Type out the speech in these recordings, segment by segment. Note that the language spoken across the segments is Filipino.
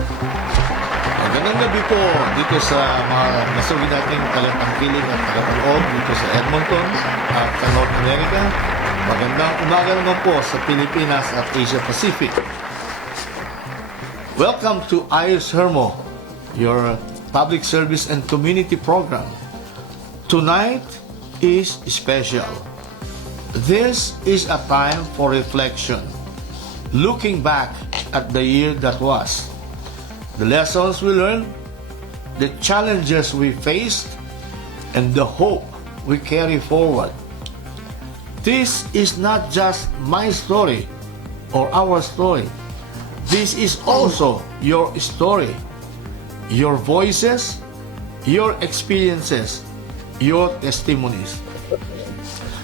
Magandang gabi po dito sa mga nasugid nating tagatangkilig at tagatanood dito sa Edmonton at sa North America. Magandang umaga naman po sa Pilipinas at Asia Pacific. Welcome to Ayos Hermo, your public service and community program. Tonight is special. This is a time for reflection, looking back at the year that was, the lessons we learned, the challenges we faced, and the hope we carry forward. This is not just my story or our story. This is also your story, your voices, your experiences, your testimonies.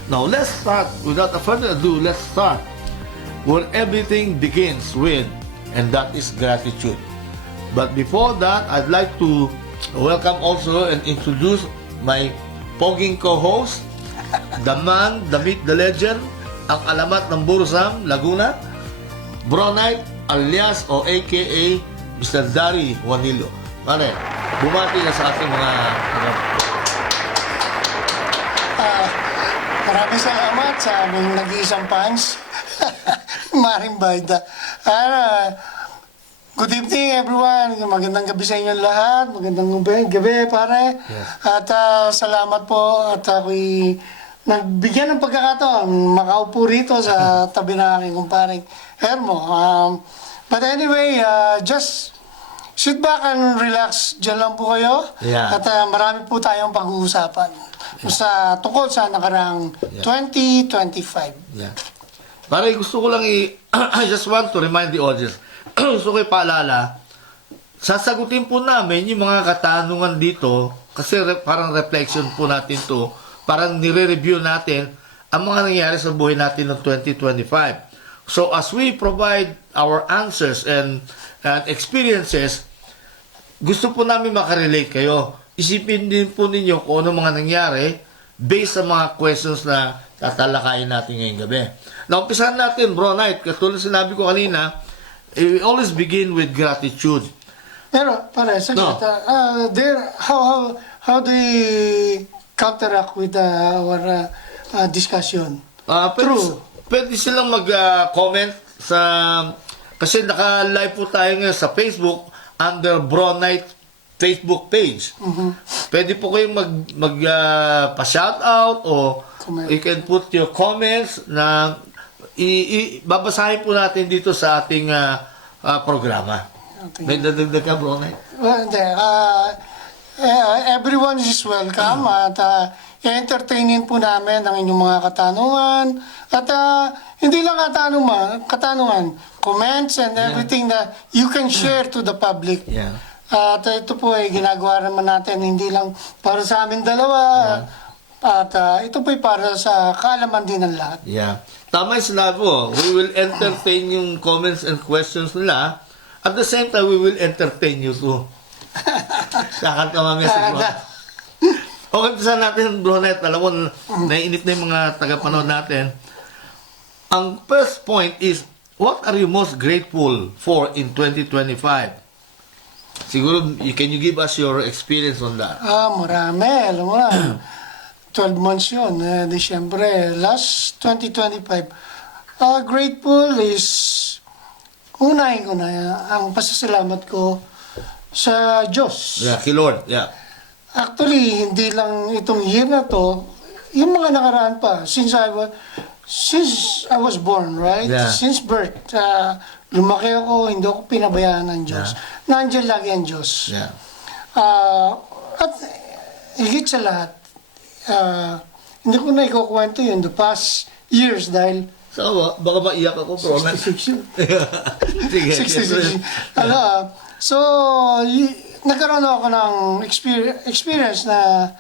Now let's start, without further ado, let's start where everything begins with, and that is gratitude. But before that, I'd like to welcome also and introduce my poging co-host, the man, the myth, the legend, ang alamat ng Bursam, Laguna, Bronite alias o aka Mr. Dari Juanilo. Mare, bumati na sa ating mga Maraming salamat sa aming nag-iisang fans. Maring Bayda. Good evening everyone. Magandang gabi sa inyo lahat. Magandang gabi pare. Yes. At salamat po at ako'y nagbigyan ng pagkakataon makaupo rito sa tabi ng aking kumparing Hermo. But anyway, just sit back and relax. Diyan lang po kayo. Yeah. At marami po tayong pag-uusapan sa tungkol sa nakarang 2025. Yeah. Pare, gusto ko lang I just want to remind the audience. Gusto ko ipaalala, sasagutin po namin yung mga katanungan dito kasi parang reflection po natin to. Parang nire-review natin ang mga nangyari sa buhay natin ng 2025. So as we provide our answers and experiences, gusto po namin makarelate kayo. Isipin din po ninyo kung ano mga nangyari based sa mga questions na tatalakayin natin ngayong gabi. Now, umpisahan natin, Bro Knight. Katulad sinabi ko kanina, we always begin with gratitude. Pero, pare, saglit. How do you counteract with our discussion? Pwede silang mag-comment sa... Kasi naka-live po tayo ngayon sa Facebook under Bro Knight Facebook page. Pwede po kayong pa-shoutout o you can put your comments na babasahin po natin dito sa ating programa. Okay. May dadagdag ka, Bro Knight? Well, everyone is welcome at i-entertainin po namin ang inyong mga katanungan at hindi lang katanungan, comments and everything that you can share to the public. Yeah. At ito po ay ginagawa naman natin hindi lang para sa amin dalawa at ito po ay para sa kaalaman din ng lahat. Yeah. Tama yung sinabi mo. We will entertain yung comments and questions nila. At the same time, we will entertain you too. Kakanta mamaya si Bro. Okay, saan natin, Bro Net? Alam mo, naiinit na yung mga tagapanood natin. Ang first point is, what are you most grateful for in 2025? Siguro, can you give us your experience on that? Marami. Alam mo na, 12 months yun. Disyembre, last 2025. Grateful is, unahin ko na, ang pasasalamat ko sa Diyos. Yeah, kay Lord. Yeah. Actually, hindi lang itong year na to, yung mga nakaraan pa, since I was born, right? Yeah. Since birth, lumaki ako, hindi ako pinabayaan ng Diyos. Yeah. Nandiyan lagi ang Diyos. Yeah. At higit sa lahat, hindi ko na ikukwento yun the past years dahil So, baka maiyak ako, Bro Net. 66 yun. Sige. 66. So, nagkaroon ako ng experience na,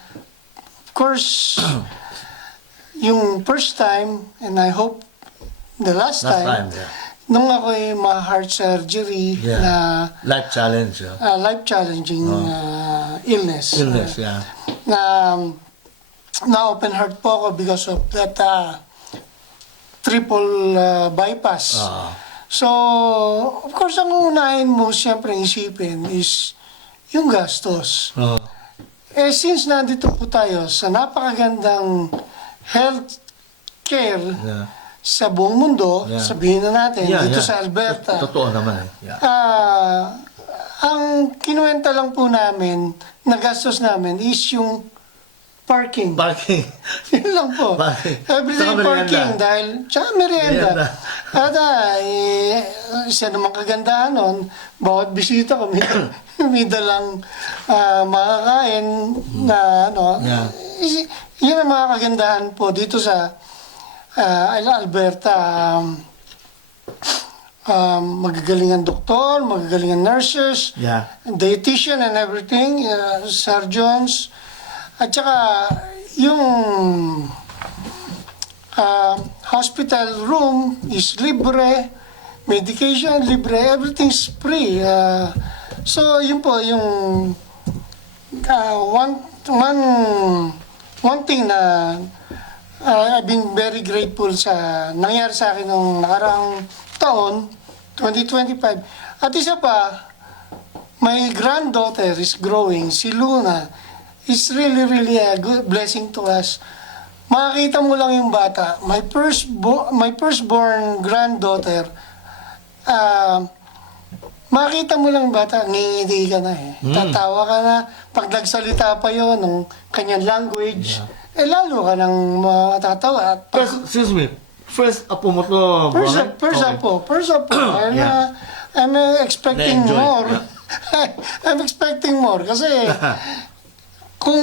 of course, yung first time, and I hope the last time, yeah. nung ako'y ma-heart surgery Yeah. na Life challenge. Yeah. life-challenging illness. Illness, yeah. Na open heart po ako because of that triple bypass. So, of course, ang unahin mo siyempre isipin is yung gastos. Oh. Eh, since nandito po tayo sa napakagandang health care Yeah. sa buong mundo, Yeah. sabihin na natin, Yeah, dito yeah. sa Alberta, Totoo naman eh. Yeah. ang kinuwenta lang po namin, na gastos namin, is yung parking. Parking. Yun lang po. Parking. Everyday Saka merienda. parking dahil, tsaka merienda. Merienda. At isa namang kagandahan nun, bawat bisita ko, may dalang makakain na ano. Yeah. Yun ang mga kagandahan po dito sa Alberta. Magagaling ang doktor, magagaling ang nurses, Yeah. dietitian and everything, surgeons. At saka, yung hospital room is libre, medication libre, everything's free. So, yun po, yung one thing na I've been very grateful sa nangyari sa akin nung nakarang taon, 2025. At isa pa, my granddaughter is growing, si Luna. It's really, really a good blessing to us. Makakita mo lang yung bata. My firstborn granddaughter, makita mo lang yung bata, ngingiti ka na eh. Tatawa ka na. Pag nagsalita pa yun ng kanyang language, lalo ka nang matatawa. At pag, Excuse me. First apo mo to, Brian? First up po. Yeah. I'm expecting Na-enjoy. more. I'm expecting more kasi kung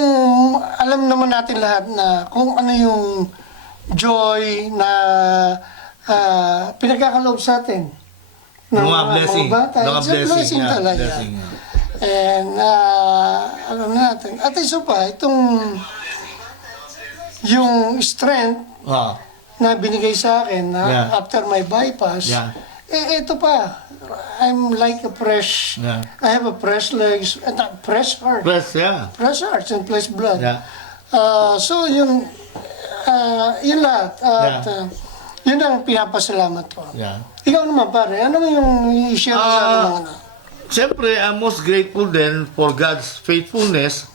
alam naman natin lahat na kung ano yung joy na pinagkakaloob sa atin ng Mga blessing. mga bata. Mga It's a blessing yeah, talaga. blessing, yeah. And alam natin. At isa pa, yung strength Ah. na binigay sa akin Yeah. after my bypass, Yeah. ito pa. I'm like a fresh, Yeah. I have a fresh legs, fresh heart. Plus, yeah. Fresh hearts and fresh blood. Yeah. So, yun lahat. At Yeah. yun ang pinapasalamat ko. Yeah. Ikaw naman pare, ano yung i-share mo sa akin ng ano? Siyempre, I'm most grateful din for God's faithfulness.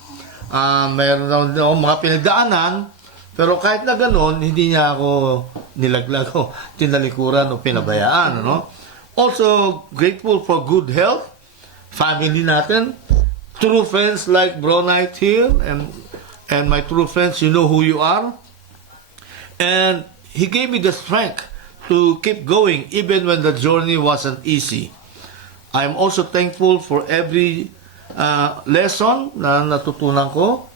Mayroon daw mga pinagdaanan, pero kahit na gano'n, hindi niya ako nilaglag o tinalikuran o pinabayaan. Ano? Also, grateful for good health, family natin, true friends like Bro Knight here, and my true friends, you know who you are. And He gave me the strength to keep going even when the journey wasn't easy. I'm also thankful for every lesson na natutunan ko.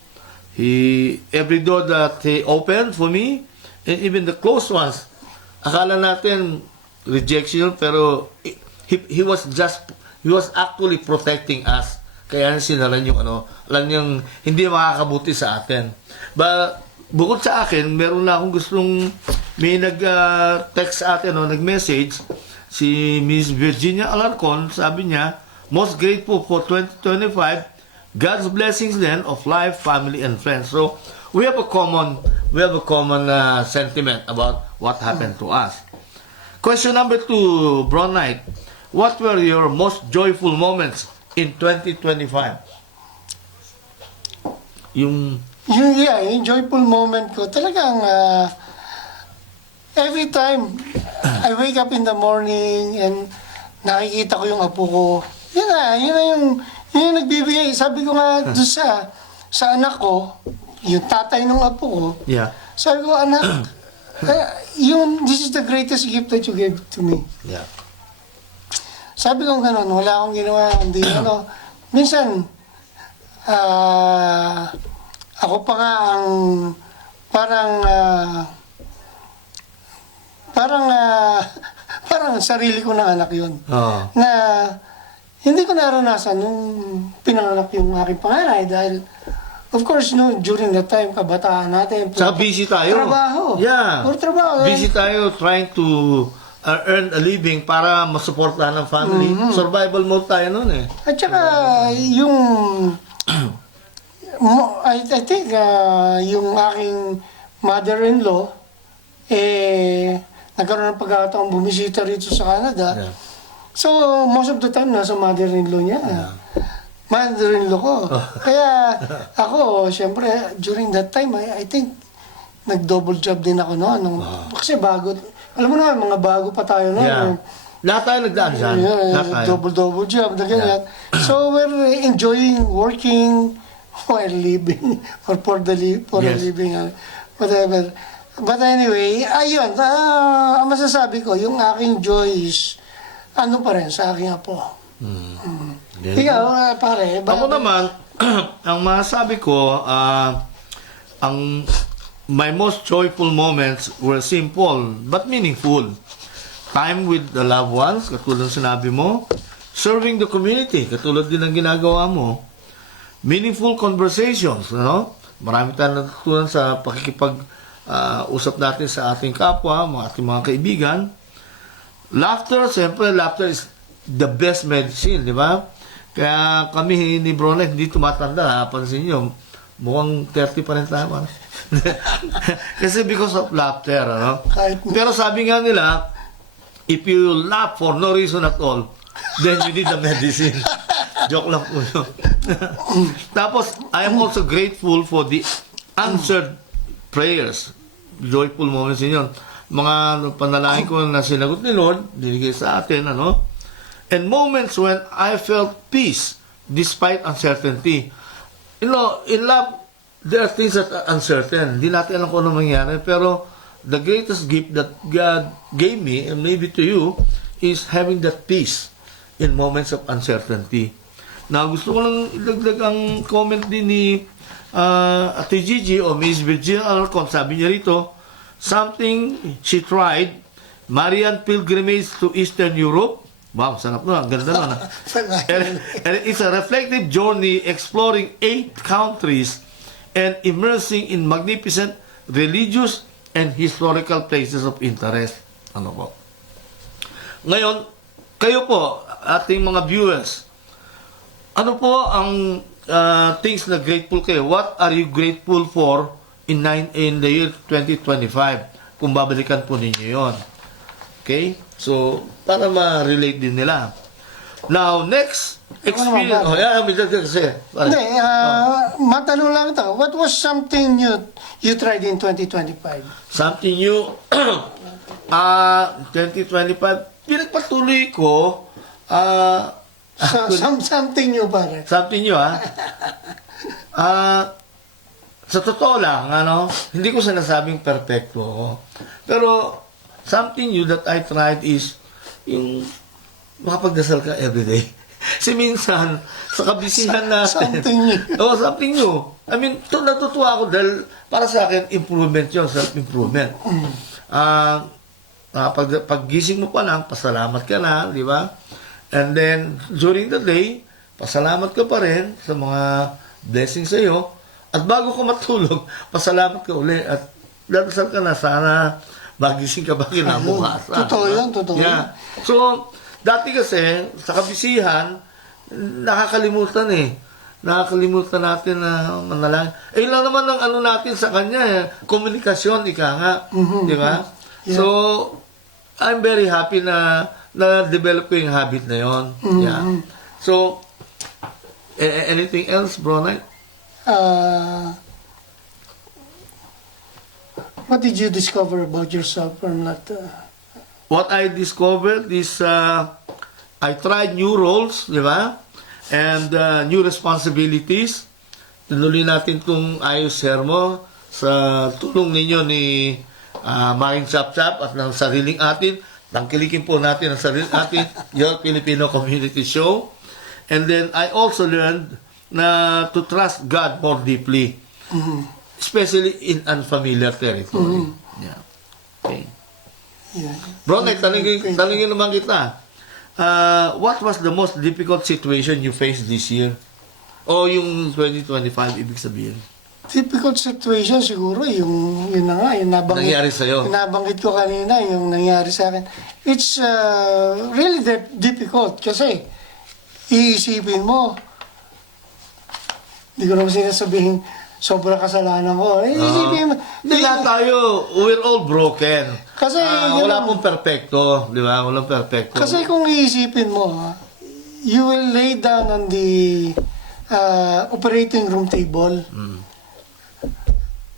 Every door that He opened for me, and even the close ones. Akala natin rejection, pero he was actually protecting us. Kaya sinaran yung alam niyang hindi makakabuti sa atin. But bukod sa akin, meron na akong gustong may nag-text sa atin, nag-message, si Miss Virginia Alarcon, sabi niya, most grateful for 2025, God's blessings then of life, family, and friends. So, we have a common sentiment about what happened to us. Question number 2, Bro Knight, what were your most joyful moments in 2025? Yung Yung joyful moment ko, talagang every time I wake up in the morning and nakikita ko yung apo ko, yun na yung nagbibigay. Sabi ko nga doon sa anak ko, yung tatay ng apo ko, yeah. sabi ko, anak, this is the greatest gift that you gave to me. Yeah. Sabi ko gano'n, wala akong ginawa, hindi minsan, ako pa nga ang parang sarili ko ng anak yun. Oh. Na hindi ko naranasan nung pinanganak yung aking panganay dahil of course, during that time, kabataan natin. Saka busy tayo. Trabaho. Yeah. Puro trabaho. Busy tayo trying to earn a living para masuportahan ng family. Survival mode tayo noon eh. At saka, yung I think yung aking mother-in-law nagkaroon ng pagkakataong bumisita rito sa Canada. Yeah. So, most of the time, nasa mother-in-law niya. Mother-in-law ko. Kaya ako, syempre, during that time, I think, nag-double job din ako noon. Kasi bago, alam mo naman, mga bago pa tayo noon. Yeah. Lahat tayo nagdaan dyan. Lahat tayo. Double job, na ganyan. So, we're enjoying working while living, or for a Yes. living, whatever. But anyway, ayun, ang masasabi ko, yung aking joy is, ano pa rin, sa aking apo. Ikaw, pare. Ako naman, ang masasabi ko, my most joyful moments were simple but meaningful. Time with the loved ones, katulad ng sinabi mo. Serving the community, katulad din ng ginagawa mo. Meaningful conversations, ano? Marami tayong natutunan sa pakikipag-usap natin sa ating kapwa, ating mga kaibigan. Laughter, siyempre, laughter is the best medicine, di ba? Kaya kami ni Brona, hindi tumatanda, pansin nyo, mukhang 30 pa rin tayo. Kasi because of laughter, ano? Pero sabi nga nila, if you laugh for no reason at all, then you need the medicine. Joke lang po yun. Tapos, I am also grateful for the answered prayers. Joyful moments yun. Mga panalangin ko na sinagot ni Lord, binigay sa atin, ano? And moments when I felt peace despite uncertainty. You know, in love, there are things that are uncertain. Hindi natin alam kung ano mangyari. Pero the greatest gift that God gave me, and maybe to you, is having that peace in moments of uncertainty. Now, gusto ko lang idagdag ang comment din ni Ate Gigi o Miss Virginia Alarcon. Sabi niya rito, something she tried, Marian pilgrimage to Eastern Europe. Wow, sarap na. Ang ganda na. And it's a reflective journey exploring 8 countries and immersing in magnificent religious and historical places of interest. Ano po? Ngayon, kayo po, ating mga viewers, ano po ang things na grateful kayo? What are you grateful for in the year 2025? Kung babalikan po ninyo yon. Okay? So, para ma-relate din nila. Now, next experience. Oh, yeah, kasi. Hindi, matanong lang ito. What was something you tried in 2025? Something new. 2025, pinagpatuloy ko, Something new, pare. something new, sa totoo lang, ano, hindi ko sinasabing perfecto ako. Pero, something new that I tried is, yung makapagdasal ka everyday. Kasi minsan, sa kabisihan natin. Something new. Oh, something new. I mean, natutuwa ako dahil para sa akin, improvement yun, self-improvement. Paggising mo pa lang, pasalamat ka na, di ba? And then, during the day, pasalamat ka pa rin sa mga blessings sa iyo. At bago ka matulog, pasalamat ka uli. At darasal ka na, sana magising ka ba kinabukasan. Totoo yan, totoo yan. Yeah. So, dati kasi, sa kabisihan, nakakalimutan Nakakalimutan natin na manalangin. Yun lang naman ang ano natin sa kanya, komunikasyon, ika nga. Di ba? Yeah. So, I'm very happy na na-develop ko yung habit na yon. Yeah. So, anything else, Bro Knight? What did you discover about yourself from that? What I discovered is I tried new roles, di ba? And new responsibilities. Tinuloy natin itong ayos sermo sa tulong ninyo ni Maring Chap-Chap at ng sariling atin. Tangkilikin po natin ang sariling atin, your Filipino Community Show. And then I also learned na to trust God more deeply. Especially in unfamiliar territory. Yeah. Okay. Yeah. Bro, talingin naman kita. What was the most difficult situation you faced this year? O yung 2025, ibig sabihin? Difficult situation siguro, yun na nga, yung Nangyari sa'yo? nabanggit ko kanina, yung nangyari sa akin. It's really difficult kasi iisipin mo, hindi ko naman sinasabihin sobra kasalanan ko. Isipin mo, Hindi lahat tayo, we're all broken. Kasi, yun wala ang- pong perfecto, di ba? Walang perfecto. Kasi kung iisipin mo, you will lay down on the operating room table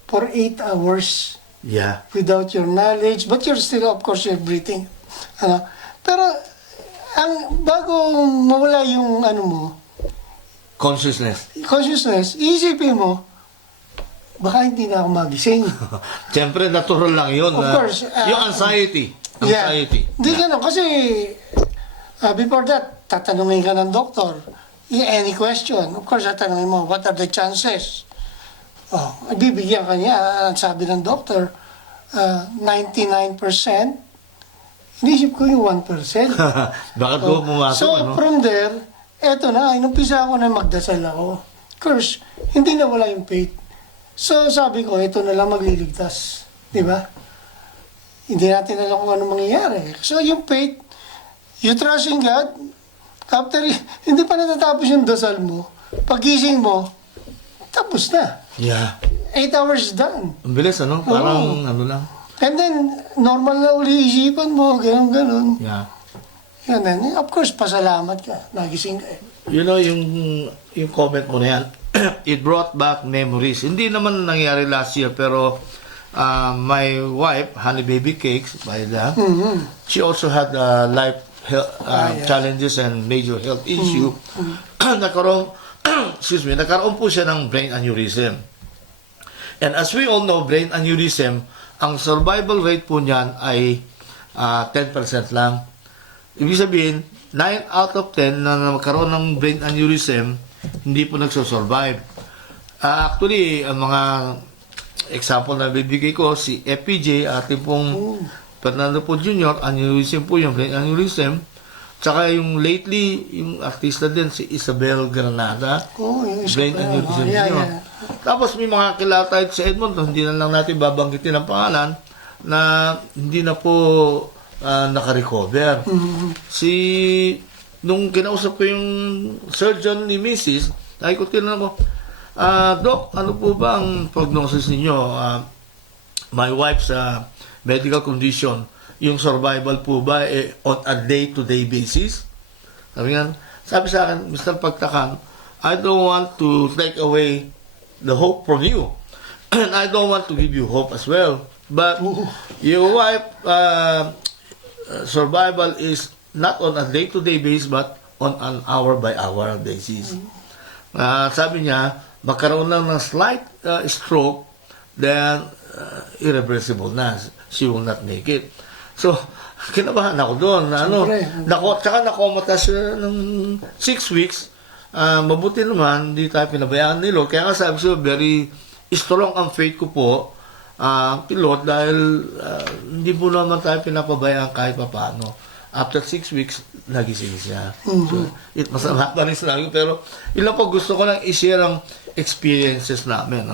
for 8 hours Yeah. without your knowledge, but you're still, of course, you're breathing. Pero, bago mawala yung Consciousness. consciousness, iisipin mo, baka hindi na ako magising. Siyempre, natural lang yun. Of course, yung anxiety. Anxiety. Hindi ganun. Kasi, before that, tatanungin ka ng doktor. Any question. Of course, tatanungin mo, what are the chances? Bibigyan ka niya. Ang sabi ng doktor, 99%. Inisip ko yung 1%. Bakit ko pumasok, So, from there, eto na, inumpisa ako na magdasal ako. Of course, hindi na wala yung faith. So, sabi ko, ito na lang magliligtas. Di ba? Hindi natin alam kung ano mangyayari. So, yung faith, you trust in God, after, hindi pa natatapos yung dasal mo, pagising mo, tapos na. Yeah. 8 hours done. Ang bilis, ano? Parang, ano lang. And then, normal na uli isipan mo, ganun. Yeah. Yan, and of course, pasalamat ka. Nagising ka eh. You know, yung comment mo na yan, it brought back memories. Hindi naman nangyari last year, pero my wife, Honey Baby Cakes, by that, she also had life health, challenges and major health issue. Nagkaroon, nagkaroon po siya ng brain aneurysm. And as we all know, brain aneurysm, ang survival rate po niyan ay 10% lang. Ibig sabihin, 9 out of 10 na magkaroon ng brain aneurysm, hindi po nagsosurvive. Actually, ang mga example na bibigay ko, si FPJ, ating pong Fernando po Jr., aneurysm po yung brain aneurysm. Tsaka yung lately, yung artista din, si Isabel Granada, Yung brain aneurysm yeah, yun. yeah. Tapos may mga kilala tayo sa Edmonton, hindi na lang natin babanggitin ang pangalan, na hindi na po naka-recover. Nung kinausap ko yung surgeon ni Mrs., nakikot ko na ako, Doc, ano po ba ang prognosis ninyo? My wife's medical condition, yung survival po ba on a day-to-day basis? Sabi sa akin, Mr. Pagtakan, I don't want to take away the hope from you. And I don't want to give you hope as well. But your wife survival is not on a day-to-day basis but on an hour-by-hour basis. Sabi niya, magkaroon lang ng slight stroke, then irreversible na. She will not make it. So, kinabahan ako doon. Tsaka nakomata siya ng 6 weeks. Mabuti naman, hindi tayo pinabayaan ni Lord. Kaya nga sabi siya, very strong ang faith ko po, Lord, dahil hindi po naman tayo pinapabayaan kahit pa paano. After 6 weeks, nagising siya. So, masama pa rin sinabi ko, pero ilan po gusto ko lang i-share ang experiences namin.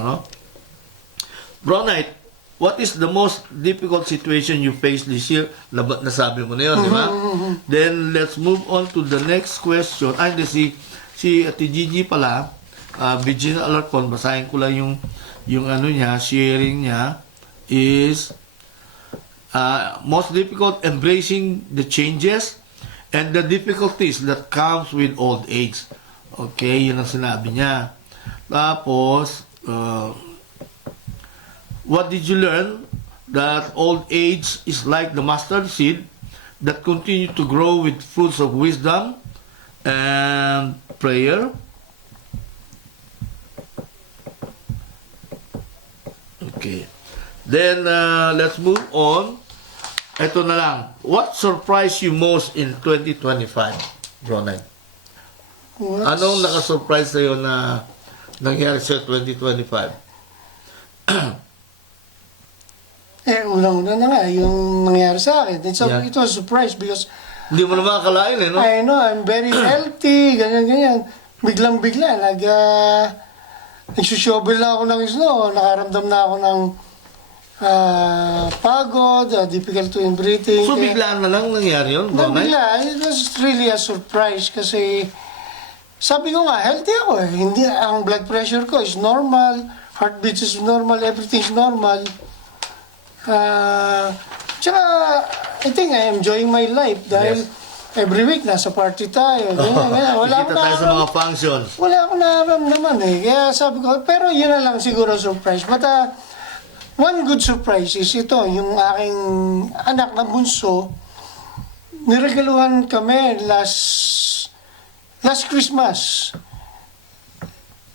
Bro Knight, what is the most difficult situation you faced this year? Nasabi mo na yun, di ba? Then, let's move on to the next question. Si Ate Gigi pala, Virginia Alarcon, basahin ko lang yung ano niya, sharing niya, is most difficult embracing the changes and the difficulties that comes with old age. Okay, yun ang sinabi niya. Tapos, what did you learn? That old age is like the mustard seed that continue to grow with fruits of wisdom and prayer. Okay. Then, let's move on. Ito na lang. What surprised you most in 2025, Ronald? Anong naka-surprise sa'yo na nangyari sa 2025? Unang-una na nga, yung nangyari sa akin. It was a surprise because Hindi mo naman akalain no? I know, I'm very healthy, ganyan. Biglang-bigla, nagsushovel na ako ng snow, nakaramdam na ako ng pagod, difficult in breathing. So, biglaan na lang nangyari yun, Ronald? Bigla, it was really a surprise kasi sabi ko nga, healthy ako eh. Hindi, ang blood pressure ko is normal, heartbeat is normal, everything's normal. Tsaka, I think I'm enjoying my life dahil every week nasa party tayo. Ganyan. Wala Kita tayo sa mga functions. wala akong nararamdaman eh. Kaya sabi ko, pero yun na lang siguro surprise. But one good surprise is ito, yung aking anak na bunso, niregaluhan kami last Christmas.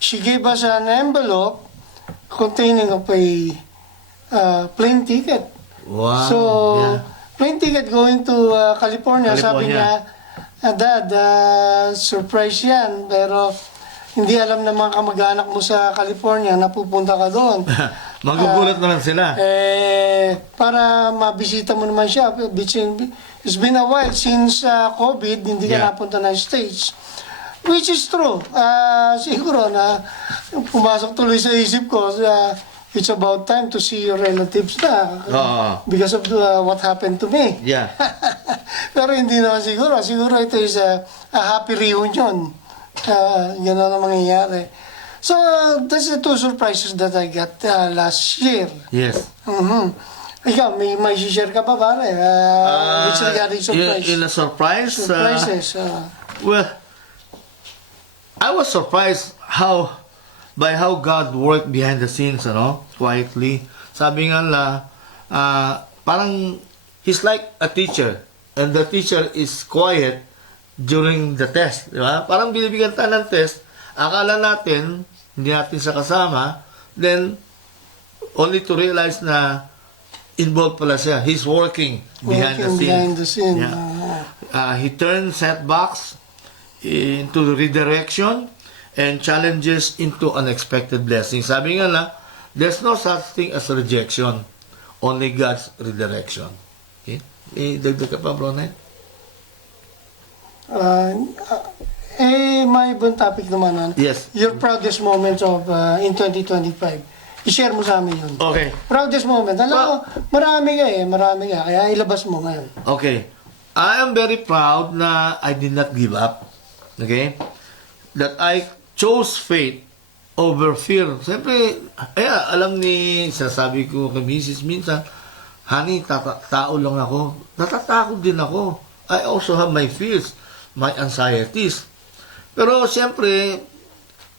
She gave us an envelope containing of a plane ticket. Wow. So, yeah. plane ticket going to California. Sabi niya, Dad, surprise yan. Pero hindi alam ng mga kamag-anak mo sa California na pupunta ka doon. Magugulat na lang sila. Para mabisita mo naman siya. It's been a while since COVID, hindi ka Yeah. napunta ng States. Which is true. Siguro na pumasok tuloy sa isip ko, it's about time to see your relatives na. Because of what happened to me. Yeah. Pero hindi naman siguro. Siguro ito is a happy reunion. Gano'n ang mangyayari. So, that's the two surprises that I got last year. Yes. Ikaw, may share ka pa pare? Which regarding surprise? In a surprise? Surprises. Well, I was surprised by how God worked behind the scenes, quietly. Sabi nga parang He's like a teacher, and the teacher is quiet during the test, di ba? Parang binibigyan tayo ng test, akala natin, hindi natin siya kasama, then, only to realize na involved pala siya. He's working behind the scene. Yeah. He turns setbacks into redirection and challenges into unexpected blessings. Sabi nga there's no such thing as rejection, only God's redirection. Okay? Dagdag ka pa, bro, na may ibang topic naman. Yes. Your proudest moments of in 2025. I-share mo sa amin yun. Okay. Proudest moment. Alam mo, marami ka. Kaya ilabas mo ngayon. Okay. I am very proud na I did not give up. Okay? That I chose faith over fear. Siyempre, alam sasabi ko kay Mrs. minsan, honey, tao lang ako. Natatakot din ako. I also have my fears, my anxieties. Pero siyempre,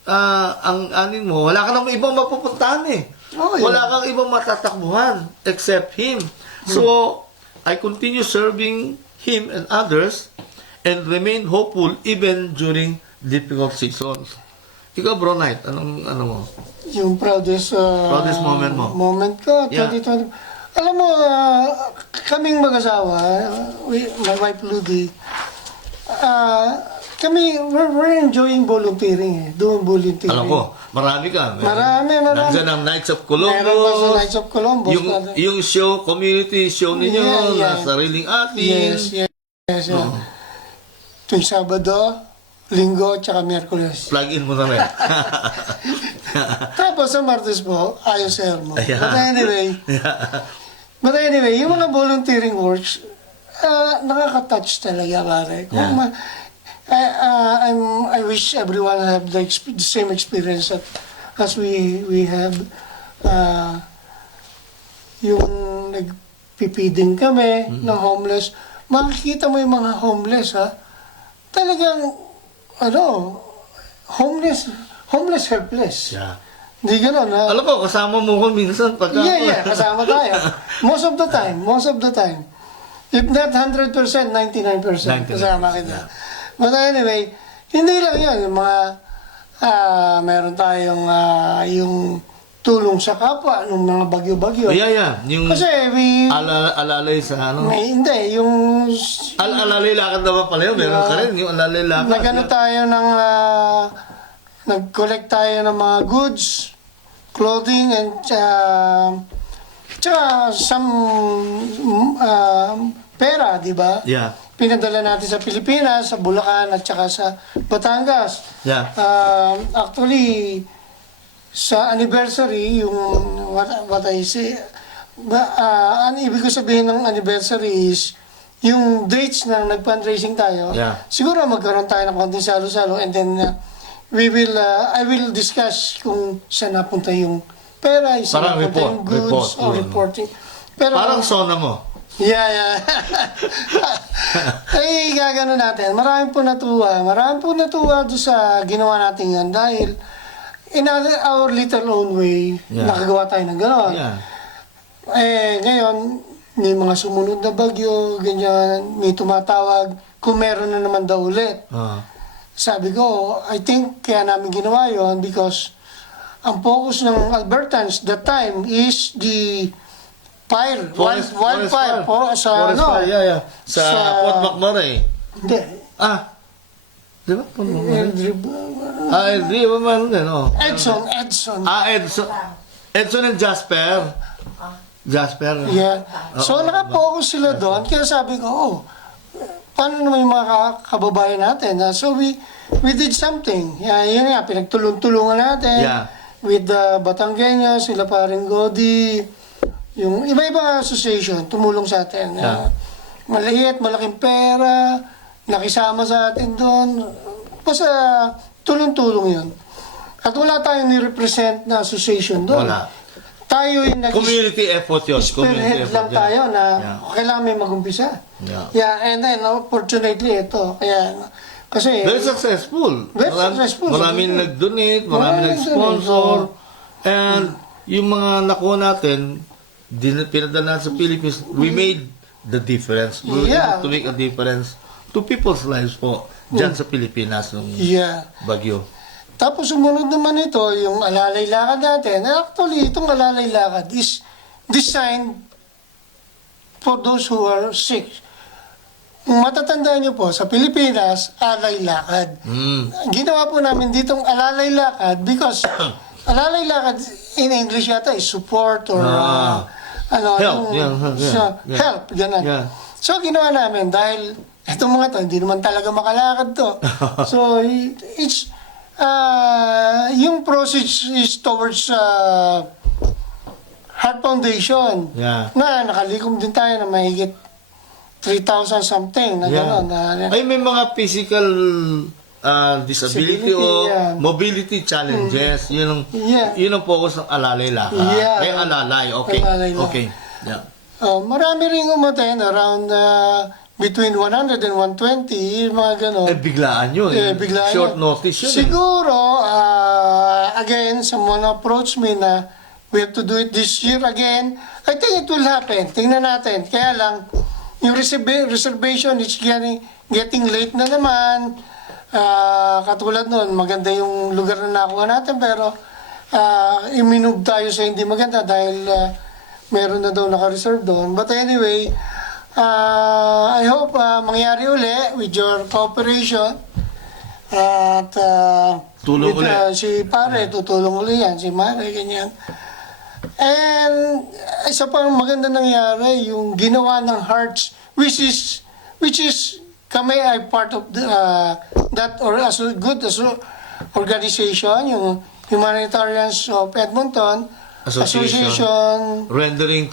ang anin mo, wala ka namang ibang mapupuntahan eh. Oh, yeah. Wala kang ibang matatakbuhan except Him. So, I continue serving Him and others and remain hopeful even during difficult seasons. Ikaw, Bro Knight, ano mo? Yung proudest moment mo. Moment ko, Yeah. 2020. Alam mo, kaming mag-asawa, my wife Ludy, we're enjoying volunteering Doing volunteering. Alam ko, marami ka. Marami. Nandiyan ang Knights of Columbus. Meron pa sa Knights of Columbus. Yung show, community show ninyo, Yeah. na sariling atin. Yes. Tuwing Sabado, Linggo, tsaka Miyerkules. Plug in mo na rin. Tapos sa Martes po, ayos mo. Yeah. But anyway, yung mga volunteering works, nakaka-touch talaga, pare. Kung I wish everyone have the same experience as we have. Yung nagpipiding kami ng homeless, makikita mo yung mga homeless, talagang, homeless helpless. Yeah. Hindi gano'n, Alam ko, kasama mo ko minsan pagka... Yeah, kasama tayo. Most of the time. If not 100%, 99% kasama kita. But anyway, hindi lang yun. Yung mga, meron tayong yung tulong sa kapwa, nung mga bagyo-bagyo. Yeah. Yung Kasi alalay sa hindi, yung... Alalay lakad naman pala yun. Meron ka rin yung alalay lakad. Nagano tayo ng... nag-collect tayo ng mga goods, clothing, and tsaka some pera, di ba? Yeah. Pinadala natin sa Pilipinas, sa Bulacan, at tsaka sa Batangas. Yeah. Actually, sa anniversary, yung what I say, ang ibig ko sabihin ng anniversary is, yung dates na nag-fundraising tayo, Yeah. siguro magkaroon tayo ng konting salo-salo, and then I will discuss kung saan napunta yung pera, isa Parang na report, yung goods report, or yun. reporting. Pero, Parang sona mo. yeah. Ay, gagano natin. Maraming po natuwa. Maraming po natuwa doon sa ginawa natin yan dahil in our little own way, nakagawa tayo ng gano'n. Yeah. Ngayon, may mga sumunod na bagyo, ganyan, may tumatawag, kung meron na naman daw ulit. Sabi ko, I think kaya namin ginawa yon because ang focus ng Albertans that time is the fire, wildfire sa Forest fire, yeah. Sa Port McMurray. Hindi. Di ba? Port McMurray? Di ba man din, Edson. Edson and Jasper. Jasper. Yeah. So, nakapokus sila doon. Kaya sabi ko, paano naman yung mga kababayan natin? So, we did something. Yun nga, pinagtulong-tulungan natin. Yeah. With the Batanggenyos, sila paring Godi, yung iba-ibang association, tumulong sa atin. Maliit, malaking pera, nakisama sa atin doon. Basta, tulong-tulong yun. At wala tayong ni-represent na association doon. Wala. Tayo yung Community effort yun. spearhead lang tayo na kailangan may mag-umpisa. And then, fortunately, ito. Kasi, very successful. Very successful. Maraming nag-donate, maraming nag-sponsor. And yung mga nakuha natin, pinadala sa Philippines, we made the difference. We were able to make a difference to people's lives po dyan sa Pilipinas nung bagyo. Tapos sumunod naman ito, yung alalay lakad natin. Actually, itong alalay lakad is designed for those who are sick. Kung matatandaan niyo po, sa Pilipinas, alay lakad. Ginawa po namin ditong alalay lakad because alalay lakad in English yata is support or help. Help, gano'n. So, ginawa namin dahil itong mga to, hindi naman talaga makalakad to. So, it's yung process is towards Heart Foundation. Na nakalikom din tayo na mahigit 3,000 something na gano'n. Ay, may mga physical disability o mobility challenges. Yun ang focus ng alalay lakad. Ay, alalay. Okay. Alalay okay. Marami rin umaten around between 100 and 120, mga gano'n. Biglaan yun. Biglaan Short yun. notice yun. Siguro, again, someone approached me na we have to do it this year again. I think it will happen. Tingnan natin. Kaya lang, yung reservation is getting late na naman. Katulad nun, maganda yung lugar na nakuha natin, pero iminove tayo sa hindi maganda dahil meron na daw naka-reserve doon. But anyway, I hope mangyari uli with your cooperation. At tulong uli. Si pare, tutulong uli yan. Si Mare, ganyan. And isa pang maganda nangyari, yung ginawa ng Hearts, which is kami ay part of that or as a good organization, yung Humanitarians of Edmonton Association Rendering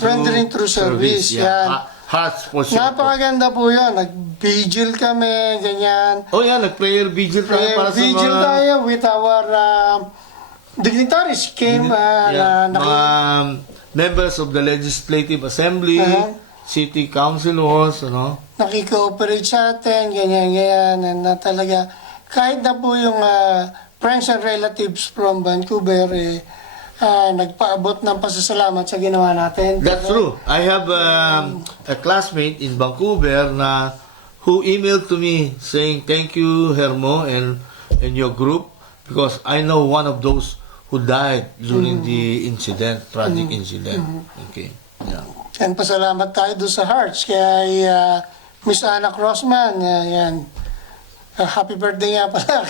True Service. Yan. Hearts for Sure. Napakaganda po yan. Nag-vigil kami, ganyan. Nag-prayer vigil tayo para sa vigil mga... tayo with our dignitaries came mga members of the Legislative Assembly, City Councilors, nakikooperate sa atin, ganyan. And talaga, kahit na po yung friends and relatives from Vancouver, nagpaabot ng pasasalamat sa ginawa natin. That's true. I have a classmate in Vancouver who emailed to me saying, thank you, Hermo, and your group, because I know one of those who died during the tragic incident. Okay. Yeah. And pasalamat tayo doon sa Hearts kay Miss Anna Crossman. Yan. Happy birthday nga pala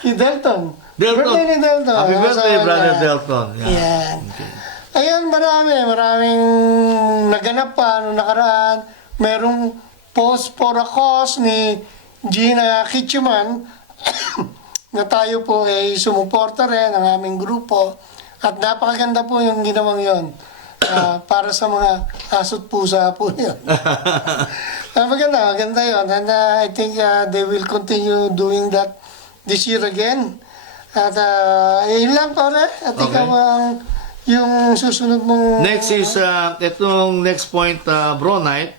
kay Delton. Birthday ni Delton. Happy birthday, Brother Delton. Yan. Okay. Ayan, maraming naganap pa noong nakaraan. Merong post for a cause ni Gina Kitchuman na tayo po ay sumuporta rin ang aming grupo. At napakaganda po yung ginawang yon. Para sa mga aso't pusa po yun. Maganda yun. And I think they will continue doing that this year again. At yun lang pare. At ikaw ang yung susunod mong... Next is, itong next point, Bro Knight.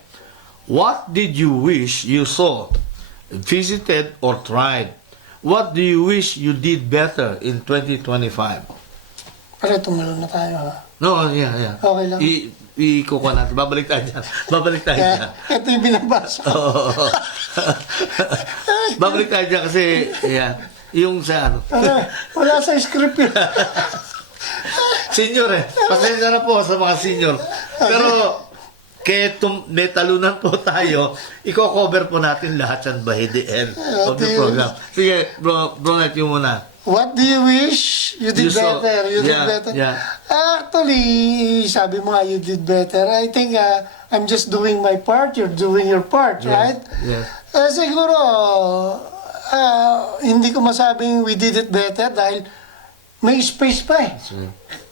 What did you wish you saw, visited, or tried? What do you wish you did better in 2025? Para tumalo na tayo, ha? No, yeah. Okay lang. Ikukuha natin. Babalik tayo dyan. Babalik tayo dyan. Ito yung binabasa. Oo. Babalik tayo dyan kasi, yeah, yung sa ano. Wala sa script yun. Senior pasensya na po sa mga senior. Pero, kaya may talunan po tayo, i-cover po natin lahat yan by the end of the program. Sige, bro Knight, yung muna. What do you wish you did better? You did better. Yeah. Actually, sabi mo nga, you did better. I think I'm just doing my part. You're doing your part, right? Yes. Siguro, hindi ko masabing we did it better dahil may space pa eh.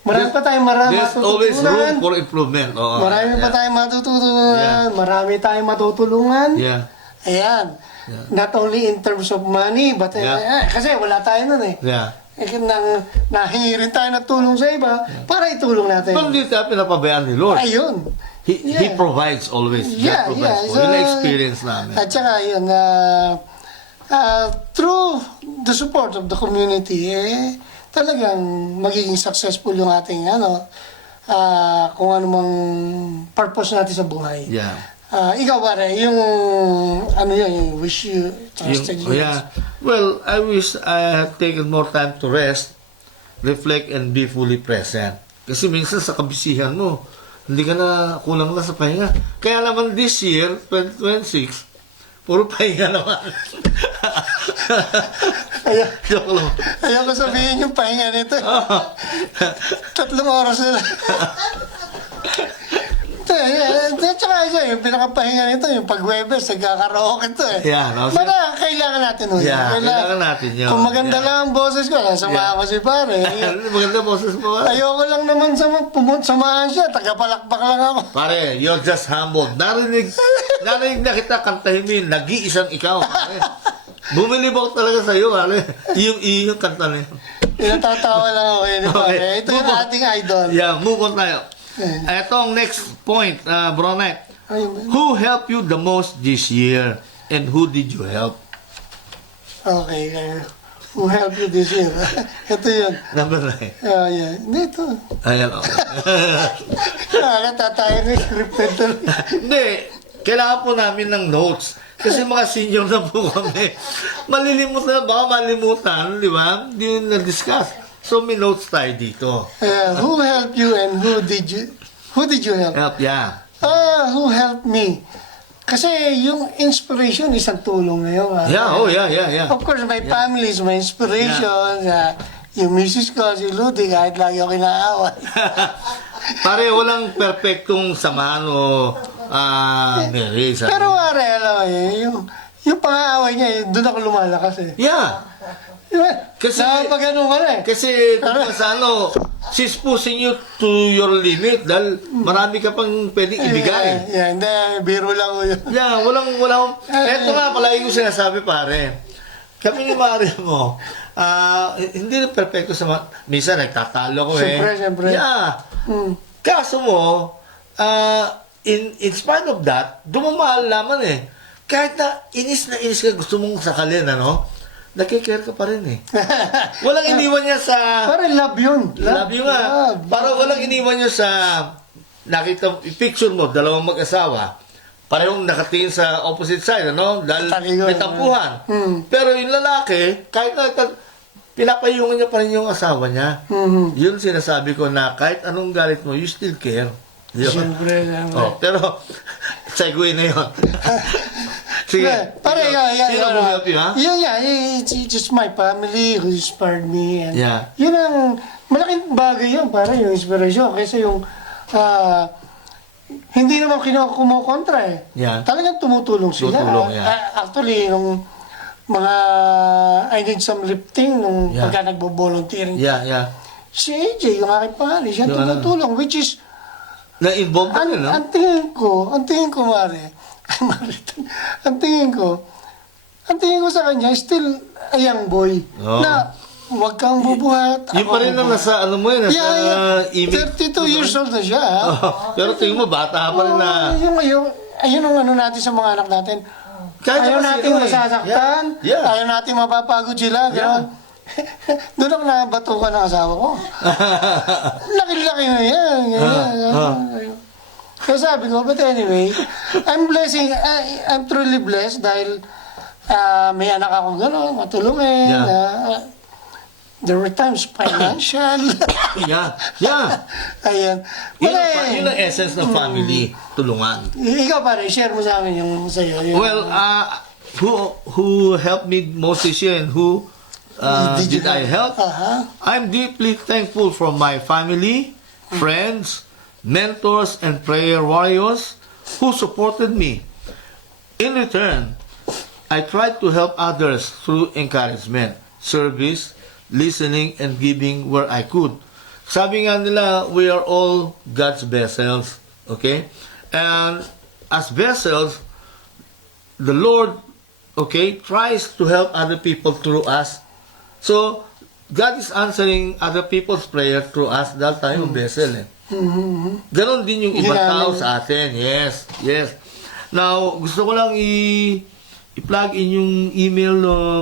Marami pa tayong There's always room for improvement. Marami pa tayong matututunan. Yeah. Marami tayong matutulungan. Yeah. Ayan. Not only in terms of money, but kasi wala tayo nun eh. Yeah. Nahingi rin tayo ng tulong sa iba para itulong natin. Pero hindi tayo pinapabayaan ni Lord. Ayun. He provides always. Yeah, God provides po. yeah. Yun ang experience namin. At saka yun, through the support of the community, talagang magiging successful yung ating kung ano mang purpose natin sa buhay. Yeah. Ikaw pare, yung yung wish you trusted you. Yeah. Well, I wish I had taken more time to rest, reflect, and be fully present. Kasi minsan sa kabisihan mo, hindi ka na kulang na sa pahinga. Kaya naman this year, 2026, puro pahinga naman. Joke lang. Ayaw ko sabihin yung pahinga nito. 3 oras na lang. Tsaka yung pinakapahinga nito, yung pag-Webes, nagkakaroke ito eh. Yeah, no? Kailangan natin nun. Yeah, kailangan natin yun. Kung maganda lang ang boses ko, samahan ko si pare. Maganda boses mo. Ayoko lang naman samahan siya, tagapalakpak lang ako. Pare, you're just humbled. Narinig na kita kantahin mo yun, nag-iisang ikaw. Pare. Bumili ba ko talaga sa'yo, pare? Yung kanta na yun. Pinatatawa lang ako yun, pare. Okay. Ito yung ating idol. Yeah, move on tayo. Itong next point, Bro Knight. Who helped you the most this year? And who did you help? Okay, who helped you this year? Ito yun. Number 9. Yeah. Hindi ito. Ayan, okay. Tatayo na scripted to. Hindi, kailangan po namin ng notes. Kasi mga senior na po kami. Malilimutan, baka malimutan, di ba? Hindi yun na-discuss. So, may notes tayo dito. Who helped you and who did you help? Help, yeah. Who helped me? Kasi yung inspiration, isang tulong na yun. Yeah. Of course, my family is my inspiration. Yung misis ko, si Ludi, kahit lagi ako kinaaway. Pare, walang perfectong samahan o marriage. Pero pare, alam mo yung pang-aaway niya, doon ako lumalakas eh. Yeah. Kasi, napapagano ka na eh. Kasi kung sa she's pushing you to your limit dahil marami ka pang pwedeng ibigay. Hindi, biro lang ko yun. Yeah, walang. Eto nga, palagi ko sinasabi pare. Kami ni Mario mo, hindi rin perfecto sa minsan nagtatalo ko Siyempre. Yeah. Kaso mo, in spite of that, dumamahal naman eh. Kahit na inis ka, gusto mong sakalin, nakikare ka pa rin eh. Walang iniwan niya sa... Parang love yun. Love yun nga. Parang walang iniwan niya sa... Nakita, picture mo, dalawang mag-asawa, parehong nakatingin sa opposite side, Dahil may tampuhan. Pero yung lalaki, kahit na pinapayungan niya pa rin yung asawa niya. Yun sinasabi ko na kahit anong galit mo, you still care. Siyempre. Pero, segue na yun. Sige. Pare, Sino mo help you, ha? It's just my family who inspired me. And yun ang malaking bagay yun, para yung inspiration. Kasi yung, hindi naman kumukontra eh. Yeah. Talagang tumutulong sila. Actually, nung mga, I need some lifting, nung pagka nagbo-volunteering. Yeah. Si AJ, yung aking pangalan, siya tumutulong, which is, na-involve ka rin, no? Ang tingin ko, Mare, ang tingin ko sa kanya, still a young boy. Oh. Na Huwag kang bubuhat. Yung pa rin ang nasa, ano mo yun, nasa email. 32 years old na siya. Ha? Pero tingin mo, bata pa rin na. Ayun ang ano natin sa mga anak natin. Kahit Ayaw kasi natin ano eh. masasaktan. Yeah. Ayaw natin mapapagod sila. Gano'n. Doon ako nabatukan ng asawa ko. Laki-laki na yan. Kaya sabi ko, but anyway, I'm truly blessed dahil may anak akong gano'n, matulungin. Yeah. There were times financial. Yeah. Ayan. Yun ang essence ng family, tulungan. Ikaw pare, share mo sa amin yung sa'yo. Well, who helped me most this year and who did I help? I'm deeply thankful for my family, friends, mentors, and prayer warriors who supported me. In return, I tried to help others through encouragement, service, listening, and giving where I could. Sabi nga nila, we are all God's vessels. Okay? And as vessels, the Lord, okay, tries to help other people through us. So, God is answering other people's prayer through us dahil tayo yung vessel. Ganon din yung ibang tao sa atin. Yes. Now, gusto ko lang i-plug in yung email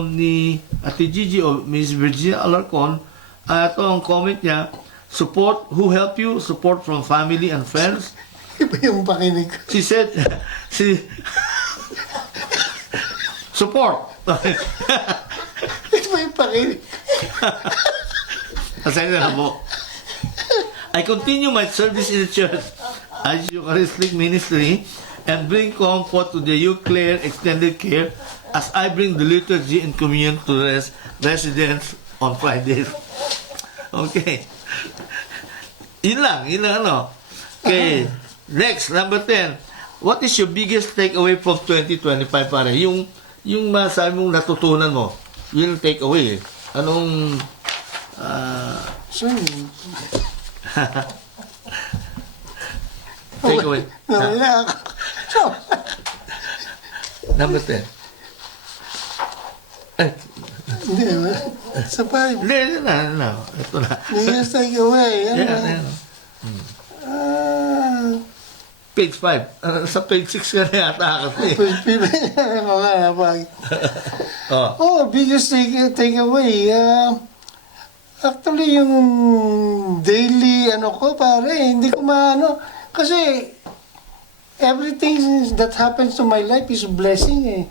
ni Ate Gigi o Miss Virginia Alarcon. Ito ang comment niya. Support, who help you? Support from family and friends. Iba yung pakinig. She said, support. Iba yung pakinig. Asay na po. I continue my service in the church as Eucharistic ministry and bring comfort to the Euclair Extended Care as I bring the liturgy and communion to the residents on Fridays. Okay. Yun lang ano. Okay. Next, number 10. What is your biggest takeaway from 2025 pare? Yung masabi mong natutunan mo, yun yung takeaway. Anong takeaway? Nawala ako. Number 10. Eh, Hindi, sa 5. hindi na. Ito na. Biggest takeaway. Yan. Page 5. Sa page 6 ka na yata kasi. Biggest takeaway. Actually, yung daily ko pare, hindi ko maano. Kasi, everything that happens to my life is a blessing eh.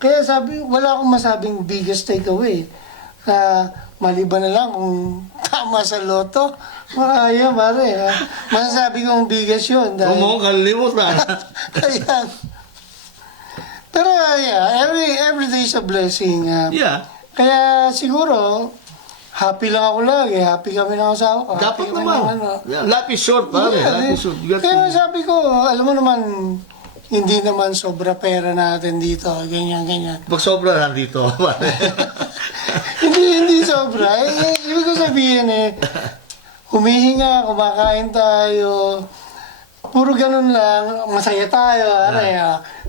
Kaya wala akong masabing biggest takeaway. Maliban na lang kung tama sa loto, makaya pare. Masasabi kong biggest yun. Huwag mo kalimutan. Kaya, pero every day is a blessing. Yeah. Kaya siguro, happy lang ako lagi. Happy kami ng asawa ko. Dapat naman. Yeah. Life is short, pare. Life is short. Kaya sabi ko, alam mo naman, hindi naman sobra pera natin dito. Ganyan. Pag sobra nandito, pare. hindi sobra. Ibig ko sabihin humihinga, kumakain tayo. Puro ganun lang. Masaya tayo.